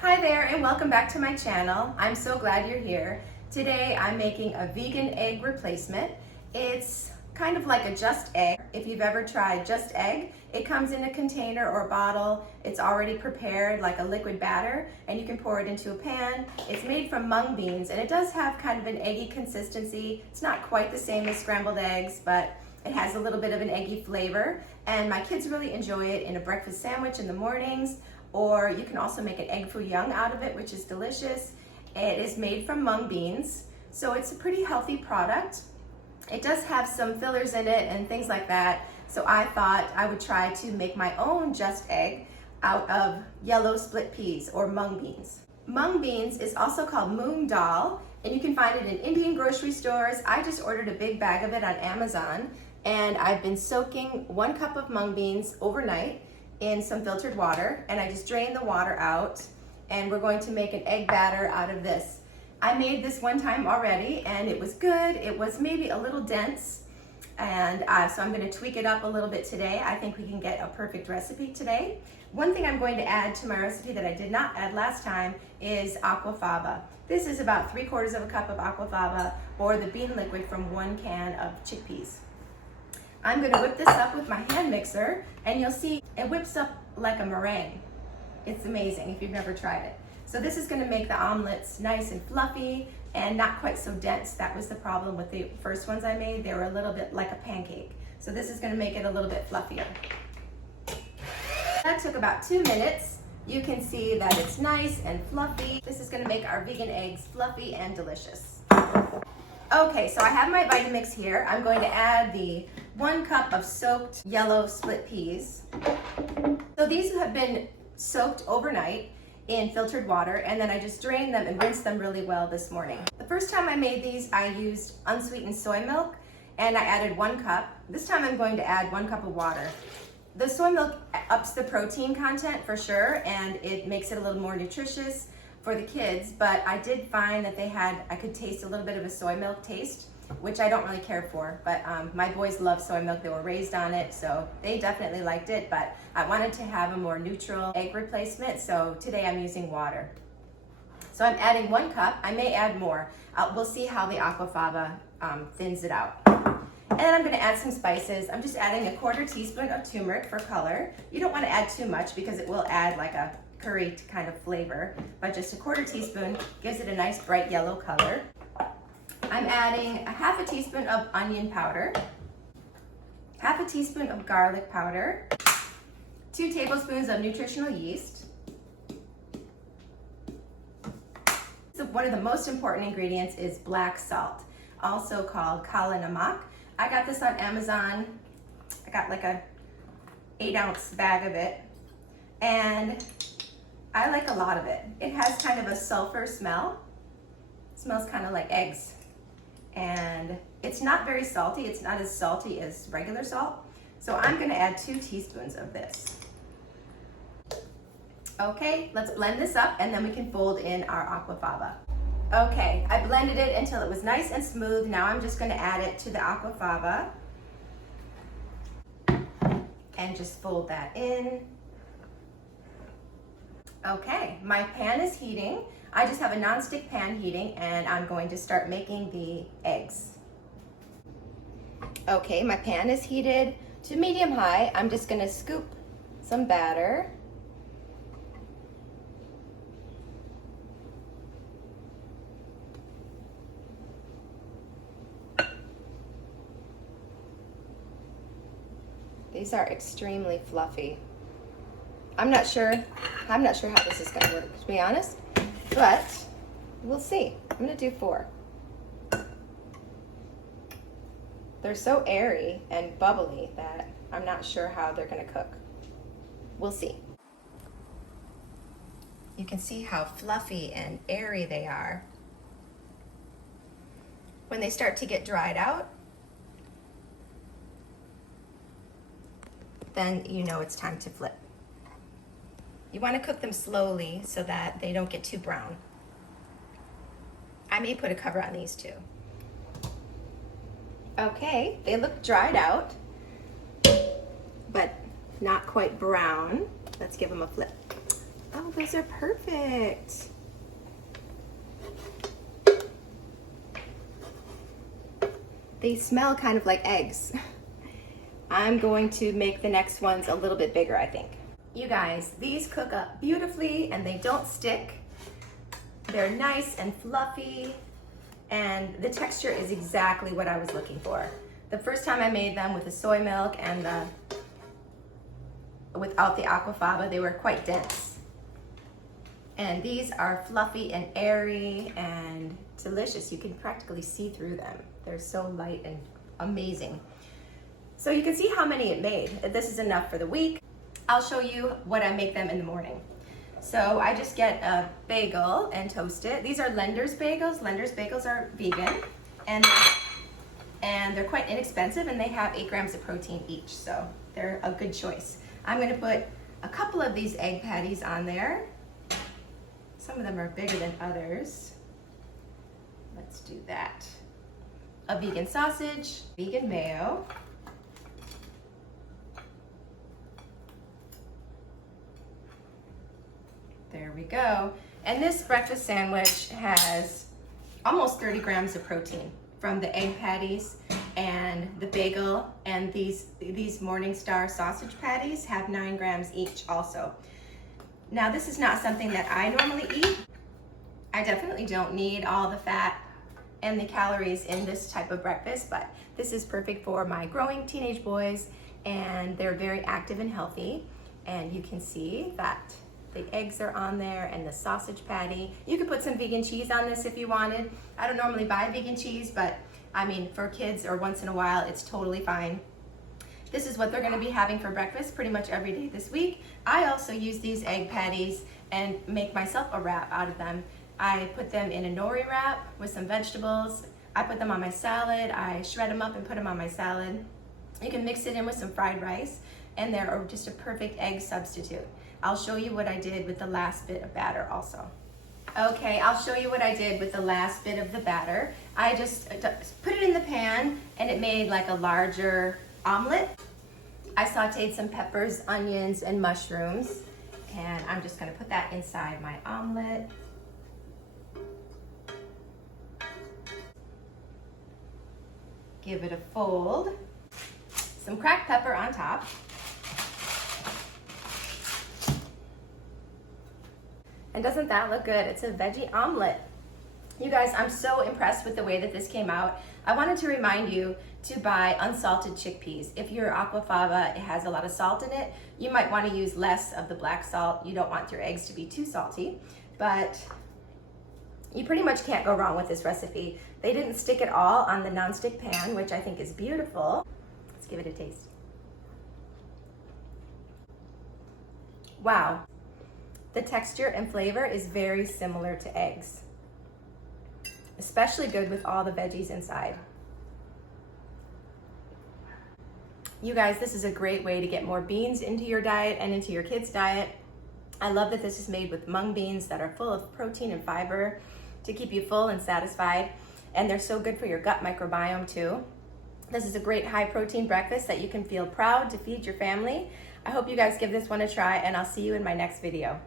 Hi there and welcome back to my channel. I'm so glad you're here. Today I'm making a vegan egg replacement. It's kind of like a just egg. If you've ever tried just egg, it comes in a container or bottle. It's already prepared like a liquid batter and you can pour it into a pan. It's made from mung beans and it does have kind of an eggy consistency. It's not quite the same as scrambled eggs, but it has a little bit of an eggy flavor and my kids really enjoy it in a breakfast sandwich in the mornings. Or you can also make an egg foo young out of it, which is delicious. It is made from mung beans, so it's a pretty healthy product. It does have some fillers in it and things like that, so I thought I would try to make my own just egg out of yellow split peas or mung beans. Mung beans is also called moong dal, and you can find it in Indian grocery stores. I just ordered a big bag of it on Amazon, and I've been soaking 1 cup of mung beans overnight in some filtered water, and I just drained the water out, and we're going to make an egg batter out of this. I made this one time already and it was good. It was maybe a little dense, and so I'm going to tweak it up a little bit today. I think we can get a perfect recipe today. One thing I'm going to add to my recipe that I did not add last time is Aquafaba. This is about 3/4 of a cup of Aquafaba, or the bean liquid from 1 can of chickpeas. I'm going to whip this up with my hand mixer, and you'll see it whips up like a meringue. It's amazing if you've never tried it. So this is going to make the omelets nice and fluffy and not quite so dense. That was the problem with the first ones I made. They were a little bit like a pancake. So this is going to make it a little bit fluffier. That took about 2 minutes. You can see that it's nice and fluffy. This is going to make our vegan eggs fluffy and delicious. Okay, so I have my Vitamix here. I'm going to add the 1 cup of soaked yellow split peas. So these have been soaked overnight in filtered water, and then I just drained them and rinsed them really well this morning. The first time I made these, I used unsweetened soy milk, and I added 1 cup. This time I'm going to add 1 cup of water. The soy milk ups the protein content for sure, and it makes it a little more nutritious for the kids, but I did find that I could taste a little bit of a soy milk taste, which I don't really care for, but my boys love soy milk. They were raised on it, so they definitely liked it, but I wanted to have a more neutral egg replacement, so today I'm using water. So I'm adding 1 cup. I may add more. We'll see how the Aquafaba thins it out. And then I'm going to add some spices. I'm just adding a 1/4 teaspoon of turmeric for color. You don't want to add too much because it will add like a curry kind of flavor, but just a 1/4 teaspoon gives it a nice bright yellow color. I'm adding a 1/2 teaspoon of onion powder, 1/2 teaspoon of garlic powder, 2 tablespoons of nutritional yeast. So one of the most important ingredients is black salt, also called kala namak. I got this on Amazon. I got like a 8-ounce bag of it, and I like a lot of it. It has kind of a sulfur smell. It smells kind of like eggs. And it's not very salty. It's not as salty as regular salt. So I'm going to add 2 teaspoons of this. Okay, let's blend this up and then we can fold in our Aquafaba. Okay, I blended it until it was nice and smooth. Now I'm just going to add it to the Aquafaba and just fold that in. Okay, my pan is heating. I just have a nonstick pan heating, and I'm going to start making the eggs. Okay, my pan is heated to medium high. I'm just going to scoop some batter. These are extremely fluffy. I'm not sure how this is going to work, to be honest, but we'll see. I'm going to do 4. They're so airy and bubbly that I'm not sure how they're going to cook. We'll see. You can see how fluffy and airy they are. When they start to get dried out, then you know it's time to flip. You want to cook them slowly so that they don't get too brown. I may put a cover on these too. Okay, they look dried out, but not quite brown. Let's give them a flip. Oh, those are perfect. They smell kind of like eggs. I'm going to make the next ones a little bit bigger, I think. You guys, these cook up beautifully and they don't stick. They're nice and fluffy, and the texture is exactly what I was looking for. The first time I made them with the soy milk and without the Aquafaba, they were quite dense. And these are fluffy and airy and delicious. You can practically see through them. They're so light and amazing. So you can see how many it made. This is enough for the week. I'll show you what I make them in the morning. So I just get a bagel and toast it. These are Lender's bagels. Lender's bagels are vegan, and they're quite inexpensive, and they have 8 grams of protein each, so they're a good choice. I'm gonna put a couple of these egg patties on there. Some of them are bigger than others. Let's do that. A vegan sausage, vegan mayo, there we go. And this breakfast sandwich has almost 30 grams of protein from the egg patties and the bagel, and these Morningstar sausage patties have 9 grams each also. Now this is not something that I normally eat. I definitely don't need all the fat and the calories in this type of breakfast, but this is perfect for my growing teenage boys, and they're very active and healthy. And you can see that the eggs are on there and the sausage patty. You could put some vegan cheese on this if you wanted. I don't normally buy vegan cheese, but I mean, for kids or once in a while, it's totally fine. This is what they're gonna be having for breakfast pretty much every day this week. I also use these egg patties and make myself a wrap out of them. I put them in a nori wrap with some vegetables. I put them on my salad. I shred them up and put them on my salad. You can mix it in with some fried rice, and they're just a perfect egg substitute. I'll show you what I did with the last bit of batter also. Okay, I'll show you what I did with the last bit of the batter. I just put it in the pan, and it made like a larger omelet. I sauteed some peppers, onions, and mushrooms, and I'm just gonna put that inside my omelet. Give it a fold. Some cracked pepper on top. And doesn't that look good? It's a veggie omelet. You guys, I'm so impressed with the way that this came out. I wanted to remind you to buy unsalted chickpeas. If your Aquafaba has a lot of salt in it, you might want to use less of the black salt. You don't want your eggs to be too salty, but you pretty much can't go wrong with this recipe. They didn't stick at all on the nonstick pan, which I think is beautiful. Let's give it a taste. Wow. The texture and flavor is very similar to eggs. Especially good with all the veggies inside. You guys, this is a great way to get more beans into your diet and into your kids' diet. I love that this is made with mung beans that are full of protein and fiber to keep you full and satisfied. And they're so good for your gut microbiome too. This is a great high protein breakfast that you can feel proud to feed your family. I hope you guys give this one a try, and I'll see you in my next video.